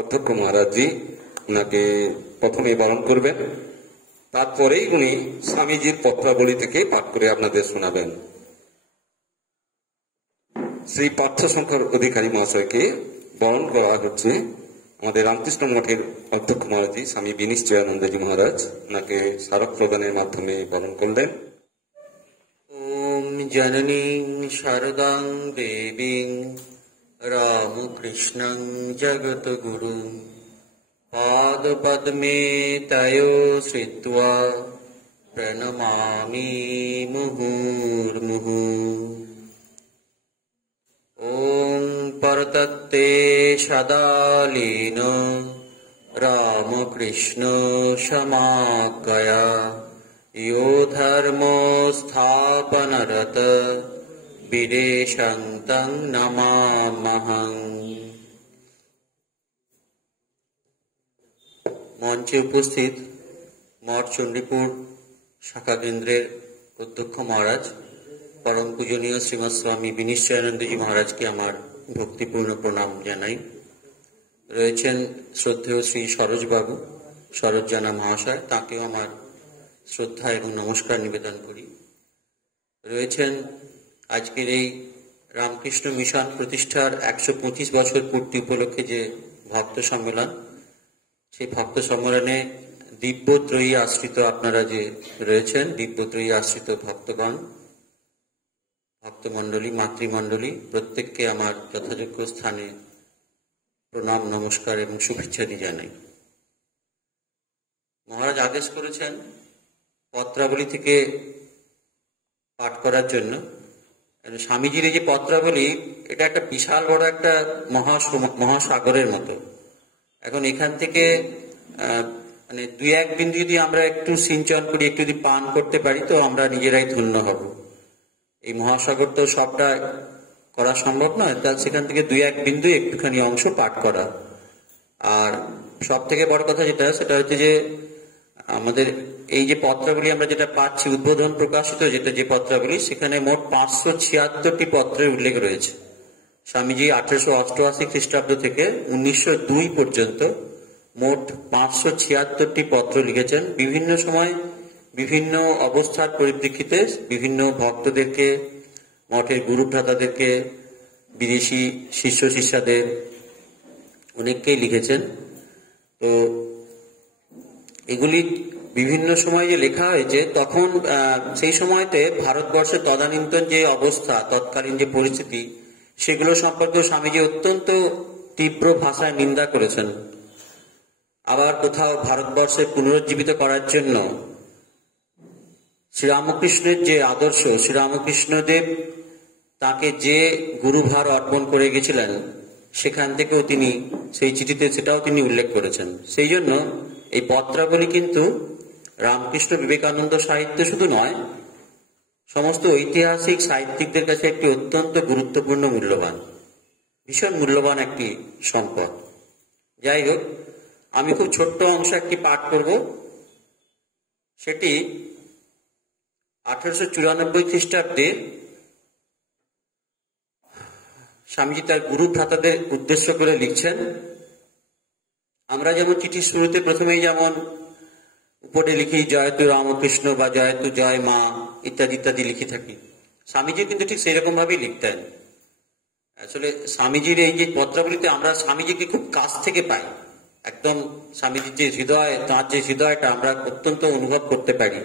অধ্যক্ষ মহারাজজি ওনাকে প্রথমে বরণ করবেন, তারপরেই উনি স্বামীজির পত্রাবলী থেকে পাঠ করে আপনাদের শোনাবেন। শ্রী পার্থশঙ্কর অধিকারী মহাশয়কে বরণ করা হচ্ছে আমাদের রামকৃষ্ণ মঠের অধ্যক্ষ মহারাজজি স্বামী বিনিশ্চয়ানন্দজি মহারাজ ওনাকে স্মারক প্রদানের মাধ্যমে বরণ করলেন। ওম জননীং শারদাং দেবীং রামকৃষ্ণং জগৎগুরুং পাদপদ্মে তয়ো শ্রিত্বা প্রণমামি মুহুর্মুহু। ওম পরতত্তে সদালীন রামকৃষ্ণ সমাকয়া यो धर्म स्थापनरत विदेशन्तं नमामहं। মঞ্চে উপস্থিত মঠ চণ্ডীপুর শাখা কেন্দ্রের অধ্যক্ষ মহারাজ পরম পূজনীয় শ্রীমৎ স্বামী বিনিশ্চয়ানন্দজি মহারাজকে আমার ভক্তিপূর্ণ প্রণাম জানাই। রয়েছেন শ্রদ্ধেয় শ্রী সরোজবাবু, সরোজ জানা মহাশয়, তাকেও আমার শ্রদ্ধা এবং নমস্কার নিবেদন করি। রয়েছেন আজকের এই রামকৃষ্ণ মিশন প্রতিষ্ঠার 125 বছর পূর্তি উপলক্ষে যে ভক্ত সম্মেলন, সেই ভক্ত সম্মেলনে দিব্যত্রয়ী আশ্রিত আপনারা যে রয়েছেন, দিব্যত্রয়ী আশ্রিত ভক্তগণ, ভক্তমণ্ডলী, মাতৃমণ্ডলী, প্রত্যেককে আমার যথাযোগ্য স্থানে প্রণাম, নমস্কার এবং শুভেচ্ছাদি জানাই। মহারাজ আদেশ করেছেন পত্রাবলী থেকে পাঠ করার জন্য। স্বামীজির এই যে পত্রাবলী, এটা একটা বিশাল বড় একটা মহাসাগরের মতো। এখন এখান থেকে মানে দুই এক বিন্দু যদি আমরা একটু সিঞ্চন করি, একটু যদি পান করতে পারি, তো আমরা নিজেরাই ধন্য হব। এই মহাসাগর তো সবটা করা সম্ভব নয়, তার সেখান থেকে দুই এক বিন্দু একটুখানি অংশ পাঠ করা। আর সব থেকে বড় কথা যেটা, সেটা হচ্ছে যে আমাদের এই যে পত্রাবলী আমরা যেটা পাচ্ছি, উদ্বোধন প্রকাশিত যেটা যে পত্রাবলী, সেখানে মোট 576টি পত্রের উল্লেখ রয়েছে। স্বামীজি 1888 খ্রিস্টাব্দ থেকে 1902 পর্যন্ত মোট 576টি পত্র লিখেছেন। বিভিন্ন সময় বিভিন্ন অবস্থার পরিপ্রেক্ষিতে বিভিন্ন ভক্তদেরকে, মঠের গুরু ভ্রাতাদেরকে, বিদেশি শিষ্য শিষ্যাদের অনেককেই লিখেছেন। তো এগুলি বিভিন্ন সময় যে লেখা হয়েছে, তখন সেই সময়তে ভারতবর্ষের তদানীন্তন যে অবস্থা, তৎকালীন যে পরিস্থিতি, সেগুলো সম্পর্কে স্বামীজি অত্যন্ত তীব্র ভাষায় নিন্দা করেছেন। আবার কোথাও ভারতবর্ষে পুনরুজ্জীবিত করার জন্য শ্রীরামকৃষ্ণের যে আদর্শ, শ্রীরামকৃষ্ণদেব তাকে যে গুরুভার অর্পণ করে গেছিলেন, সেখান থেকেও তিনি সেই চিঠিতে সেটাও তিনি উল্লেখ করেছেন। সেই জন্য এই পত্রাবলী কিন্তু রামকৃষ্ণ বিবেকানন্দ সাহিত্য শুধু নয়, সমস্ত ঐতিহাসিক সাহিত্যিকদের কাছে একটি অত্যন্ত গুরুত্বপূর্ণ, মূল্যবান, ভীষণ মূল্যবান একটি সম্পদ। যাই হোক, আমি খুব ছোট্ট অংশ একটি পাঠ করব। সেটি 1894 খ্রিস্টাব্দে স্বামীজি তার গুরু ভ্রাতাদের উদ্দেশ্য করে লিখছেন। আমরা যেমন চিঠির শুরুতে প্রথমেই যেমন উপরে লিখি জয়তু রামকৃষ্ণ বা জয়তু জয় মা ইত্যাদি ইত্যাদি লিখে থাকি, স্বামীজি কিন্তু ঠিক সেরকম ভাবেই লিখতেন। আসলে স্বামীজির এই যে পত্রাবলীতে আমরা স্বামীজিকে খুব কাছ থেকে পাই, একদম স্বামীজির যে হৃদয়, তাঁর যে হৃদয়টা আমরা অত্যন্ত অনুভব করতে পারি,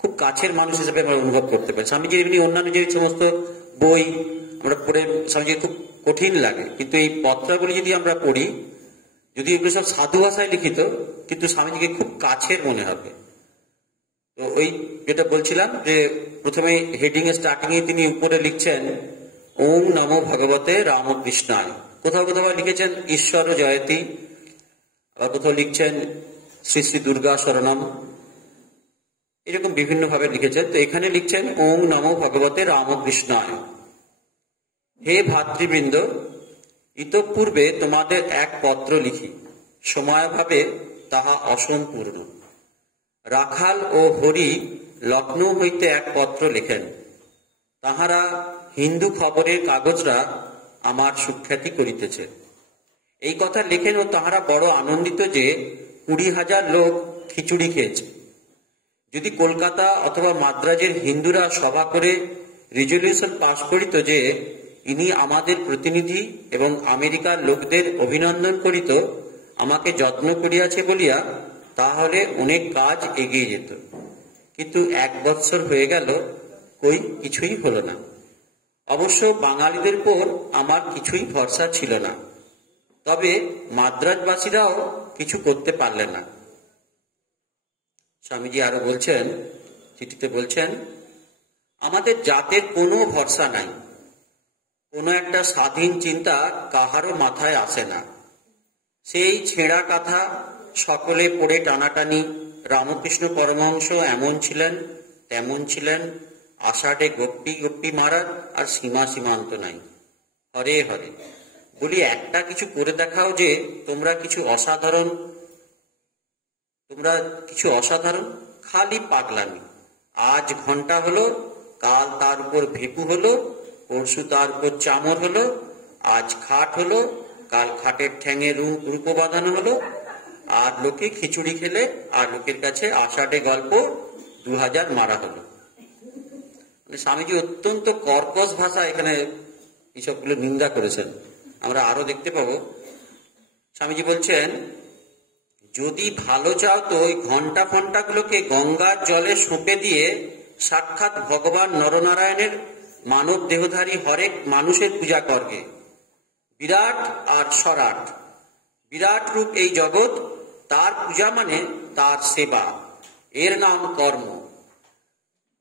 খুব কাছের মানুষ হিসেবে আমরা অনুভব করতে পারি। স্বামীজির এমনি অন্যান্য যে সমস্ত বই আমরা পড়ে স্বামীজির খুব কঠিন লাগে, কিন্তু এই পত্রাবলী যদি আমরা পড়ি, যদি এগুলো সব সাধু ভাষায় লিখিত, কিন্তু স্বামীজিকে খুব কাছের মনে হবে। তো ওই যেটা বলছিলাম যে প্রথমে হেডিং এ স্টার্টিং এ তিনি উপরে লিখছেন ওম নমো ভগবতে রামকৃষ্ণায়। কোথাও কোথাও লিখেছেন ঈশ্বর জয়তি, আবার কোথাও লিখছেন শ্রী শ্রী দুর্গা শরণম, এরকম বিভিন্ন ভাবে লিখেছেন। তো এখানে লিখছেন ওম নমো ভগবতে রামকৃষ্ণায়। হে ভাতৃবৃন্দ, ইতঃপূর্বে তোমাদের এক পত্র লিখি, সময়ভাবে তাহা অসম্পূর্ণ। রাখাল ও হরি লখনৌ হইতে এক পত্র লেখেন, তাহারা হিন্দু খবরের কাগজরা আমার সুখ্যাতি করিতেছে। এই কথা লেখেন ও তাহারা বড় আনন্দিত যে 20,000 লোক খিচুড়ি খেয়েছে। যদি কলকাতা অথবা মাদ্রাজের হিন্দুরা সভা করে রেজলিউশন পাশ করিত যে ইনি আমাদের প্রতিনিধি এবং আমেরিকার লোকদের অভিনন্দন করিত আমাকে যত্ন করিয়াছে বলিয়া, তাহলে অনেক কাজ এগিয়ে যেত। কিন্তু 1 বৎসর হয়ে গেল, কিছুই হলো না। অবশ্য বাঙালিদের পর আমার কিছুই ভরসা ছিল না, তবে মাদ্রাজবাসীরাও কিছু করতে পারলেন না। স্বামীজি আরো বলছেন, চিঠিতে বলছেন, আমাদের জাতের কোনো ভরসা নাই, কোনো একটা স্বাধীন চিন্তা কাহারও মাথায় আসে না। সেই ছেঁড়া কথা সকলে পড়ে টানাটানি। রামকৃষ্ণ পরমহংস এমন ছিলেন, তেমন ছিলেন, আষাঢ়ে গপ্পি গপ্পি মারার আর সীমান্ত নাই। হরে হরে বলি, একটা কিছু করে দেখাও যে তোমরা কিছু অসাধারণ। খালি পাগলামি। আজ ঘন্টা হলো, কাল তার উপর ভেপু হলো, পরশু তার উপর চামর হলো, আজ খাট হলো, কাল খাটের ঠ্যাঙে রূপ বাঁধানো হলো, আর লোকে খিচুড়ি খেলে, আর লোকের কাছে আষাঢ়ে গল্প 2000 মারা হলো। স্বামীজি অত্যন্ত কর্কশ ভাষা এখানে এইসবগুলো নিন্দা করেছেন। আমরা আরো দেখতে পাবো, স্বামীজি বলছেন, যদি ভালো চাও তো ওই ঘন্টা ফন্টাগুলোকে গঙ্গার জলে সঁপে দিয়ে সাক্ষাৎ ভগবান নরনারায়ণের মানব দেহধারী হরেক মানুষের পূজা করবে। বিরাট আর সরাট, বিরাট রূপ এই জগৎ, তার পূজা মানে তার সেবা, এর নাম কর্ম।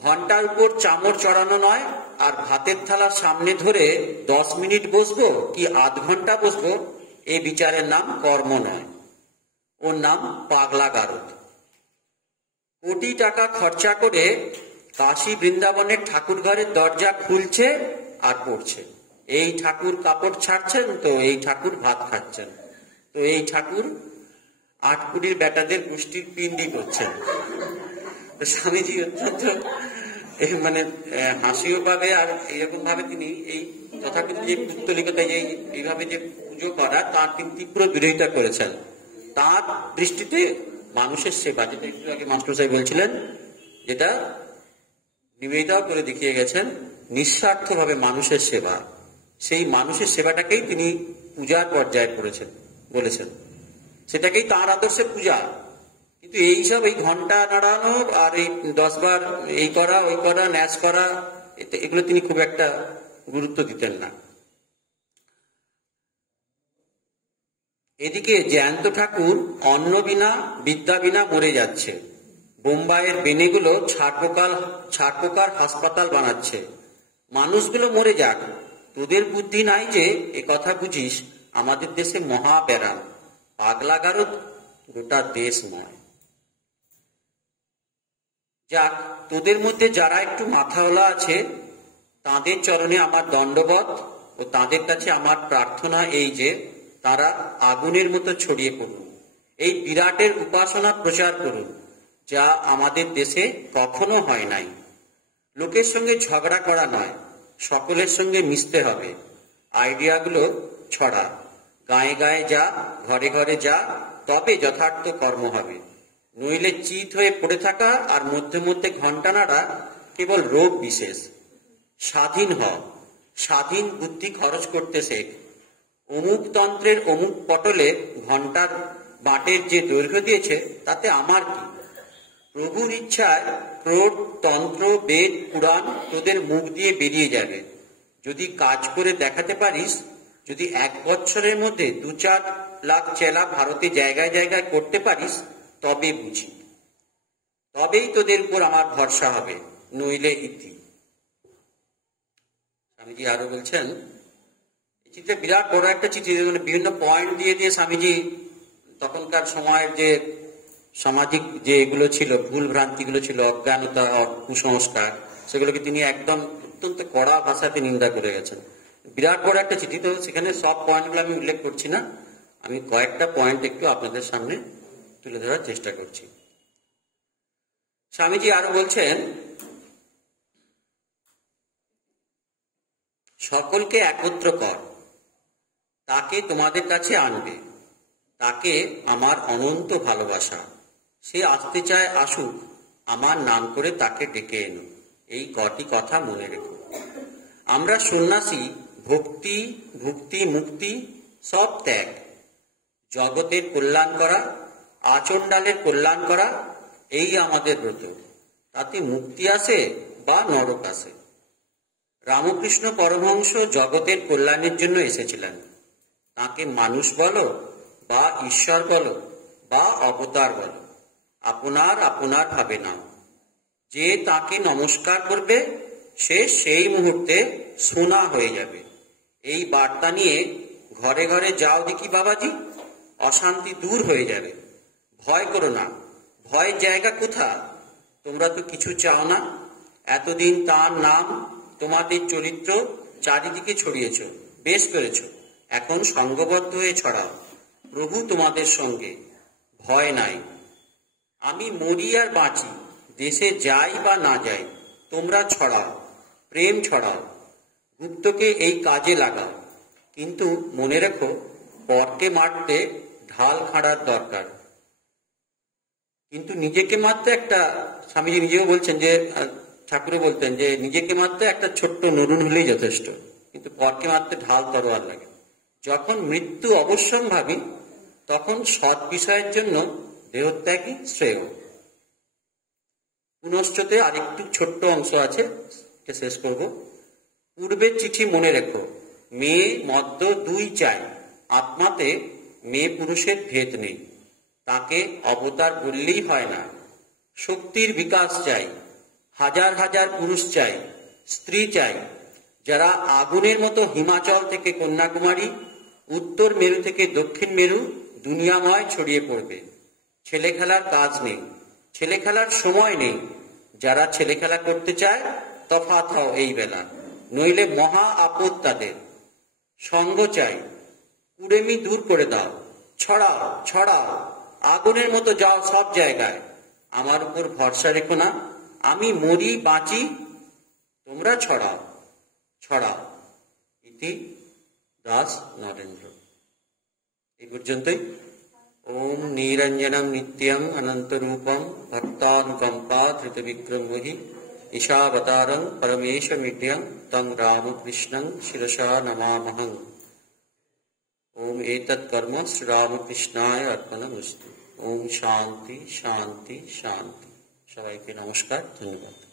ঘন্টার উপর চামর চড়ানো নয়, আর ভাতের থালা সামনে ধরে 10 মিনিট বসবো কি আধ ঘন্টা বসবো, এ বিচারের নাম কর্ম নয়, ওর নাম পাগলা গারদ। কোটি টাকা খরচা করে কাশী বৃন্দাবনের ঠাকুর ঘরের দরজা খুলছে আর পড়ছে, এই ঠাকুর কাপড় ছাড়ছেন তো এই ঠাকুর ভাত খাচ্ছেন, তো এই ঠাকুর 8 কুড়ির বেটাদের গোষ্ঠীর পিণ্ডি করছেন। স্বামীজি অত্যন্ত মানে হাসিও পাবে, আর এইরকম ভাবে তিনি এই তথাকথিত যে পুত্তলিকতায় এইভাবে যে পুজো করা, তার তিনি তীব্র বিরোধিতা করেছেন। তার দৃষ্টিতে মানুষের সেবা, যেটা একটু আগে মাস্টার সাহেব বলছিলেন, যেটা নিবেদিতাও করে দেখিয়ে গেছেন, নিঃস্বার্থভাবে মানুষের সেবা, সেই মানুষের সেবাটাকেই তিনি পূজার পর্যায়ে বলেছেন, সেটাকেই তাঁর আদর্শে পূজা। কিন্তু এইসব এই ঘন্টা নাড়ানো আর এই 10 বার এই করা ওই করা ন্যাচ করা, এগুলো তিনি খুব একটা গুরুত্ব দিতেন না। এদিকে জয়ন্ত ঠাকুর অন্ন বিনা বিদ্যা বিনা মরে যাচ্ছে। বোম্বাইয়ের বেনেগুলো ছাড়পোকার হাসপাতাল বানাচ্ছে। মানুষগুলো মরে যাক, তোদের বুদ্ধি নাই যে এ কথা বুঝিস আমাদের দেশে মহা বেড়ান, পাগলা গারদ গোটা দেশময়। যাক, তোদের মধ্যে যারা একটু মাথাওয়ালা আছে তাদের চরণে আমার দণ্ডবত, ও তাদের কাছে আমার প্রার্থনা এই যে তারা আগুনের মতো ছড়িয়ে পড়ুন, এই বিরাটের উপাসনা প্রচার করুন, যা আমাদের দেশে কখনো হয় নাই। লোকের সঙ্গে ঝগড়া করা নয়, সকলের সঙ্গে মিশতে হবে। আইডিয়াগুলো ছড়া, গায়ে গায়ে যা, ঘরে ঘরে যা, তবে যথার্থ কর্ম হবে। নইলে চিত হয়ে পড়ে থাকা আর মধ্যে মধ্যে ঘন্টা নাড়া কেবল রোগ বিশেষ। স্বাধীন হ, স্বাধীন বুদ্ধি খরচ করতে শেখ। অমুক তন্ত্রের অমুক পটলে ঘন্টার বাটের যে দৈর্ঘ্য দিয়েছে তাতে আমার কি? প্রভুর ইচ্ছায় ক্রোধ, তন্ত্র, বেদ, পুরাণ তোদের মুখ দিয়ে বেরিয়ে যাবে। যদি কাজ করে দেখাতে পারিস, যদি 1 বছরের মধ্যে 2-4 লাখ চেলা ভারতে জায়গায় জায়গায় করতে পারিস, তবে বুঝি, তবেই তোদের উপর আমার ভরসা হবে, নইলে ইতি। স্বামীজি আরো বলছেন, চিঠিটা বিরাট বড় একটা চিঠি, মানে বিভিন্ন পয়েন্ট দিয়ে দিয়ে স্বামীজি তখনকার সময়ের যে সামাজিক যে এগুলো ছিল, ভুল ভ্রান্তিগুলো ছিল, অজ্ঞানতা, কুসংস্কার, সেগুলোকে তিনি একদম অত্যন্ত কড়া ভাষাতে নিন্দা করে গেছেন। বিরাট বড় একটা চিঠি, তো সেখানে সব পয়েন্টগুলো আমি উল্লেখ করছি না, আমি কয়েকটা পয়েন্ট একটু আপনাদের সামনে তুলে ধরার চেষ্টা করছি। স্বামীজি আরো বলছেন, সকলকে একত্র কর, তাকে তোমাদের কাছে আনবে। তাকে আমার অনন্ত ভালোবাসা। সে আসতে চায়, আসুক, আমার নাম করে তাকে ডেকে এনো। এই কটি কথা মনে রেখো। আমরা সন্ন্যাসী ভক্তি, ভক্তি, মুক্তি সব ত্যাগ। জগতের কল্যাণ করা, আচণ্ডালের কল্যাণ করা, এই আমাদের ব্রত। তাতে মুক্তি আসে বা নরক আসে। রামকৃষ্ণ পরমহংস জগতের কল্যাণের জন্য এসেছিলেন। তাকে মানুষ বলো বা ঈশ্বর বলো বা অবতার বলো, আপনার আপনার ভাবে নাও। যে তাকে নমস্কার করবে সে সেই মুহূর্তে সোনা হয়ে যাবে। এই বার্তা নিয়ে ঘরে ঘরে যাও দেখি বাবাজি, অশান্তি দূর হয়ে যাবে। ভয় করো না। ভয়ের জায়গা কোথা? তোমরা তো কিছু চাও না। এতদিন তার নাম, তোমাদের চরিত্র চারিদিকে ছড়িয়েছ, বেশ করেছ। এখন সঙ্গবদ্ধ হয়ে ছড়াও। প্রভু তোমাদের সঙ্গে, ভয় নাই। আমি মরি আর বাঁচি, দেশে যাই বা না যাই, তোমরা ছড়াও, প্রেম ছড়াও, গুপ্তকে এই কাজে লাগাও। কিন্তু মনে রেখো, পরকে মারতে ঢাল খাঁড়ার দরকার। কিন্তু নিজেকে মারতে একটা, স্বামীজি নিজেও বলছেন যে, ঠাকুরও বলতেন যে নিজেকে মারতে একটা ছোট্ট নরুন হলেই যথেষ্ট, কিন্তু পরকে মারতে ঢাল তরোয়ার লাগে। যখন মৃত্যু অবশ্যম্ভাবী, তখন সৎ বিষয়ের জন্য দেহত্যাগই শ্রেয়। পুনশ্চতে আরেকটু ছোট্ট অংশ আছে, শেষ করব। পূর্বের চিঠি মনে রেখো, মেয়ে মদ্য দুই চাই, আত্মাতে মেয়ে পুরুষের ভেদ নেই। তাকে অবতার বললেই হয় না। শক্তির বিকাশ চাই, হাজার হাজার পুরুষ চাই, স্ত্রী চাই, যারা আগুনের মতো হিমাচল থেকে কন্যাকুমারী, উত্তর মেরু থেকে দক্ষিণ মেরু দুনিয়াময় ছড়িয়ে পড়বে। ছেলে খেলার কাজ নেই, ছেলে খেলার সময় নেই। যারা ছেলে খেলা করতে চায় তফাৎ হও এই বেলা, নইলে মহা আপদ তাদের। সঙ্গ চাই, কুড়েমি দূর করে দাও, ছড়াও ছড়াও, আগুনের মতো যাও সব জায়গায়। আমার উপর ভরসা রেখো না, আমি মরি বাঁচি, তোমরা ছড়াও ছড়াও। ইতি দাস নরেন্দ্র। এই পর্যন্তই। ওম নিরঞ্জনম নিত্যম অনন্ত রূপম ভক্তানুকম্পা ধৃত বিক্রম বহি ঈশাবতারং পরমেশ মিড্যং তং রামকৃষ্ণং শিরসা নমামহং। ওম এতৎ কর্ম শ্রীরামকৃষ্ণায় অর্পণমস্তু। ওম শান্তি শান্তি শান্তি। সবাইকে নমস্কার, ধন্যবাদ।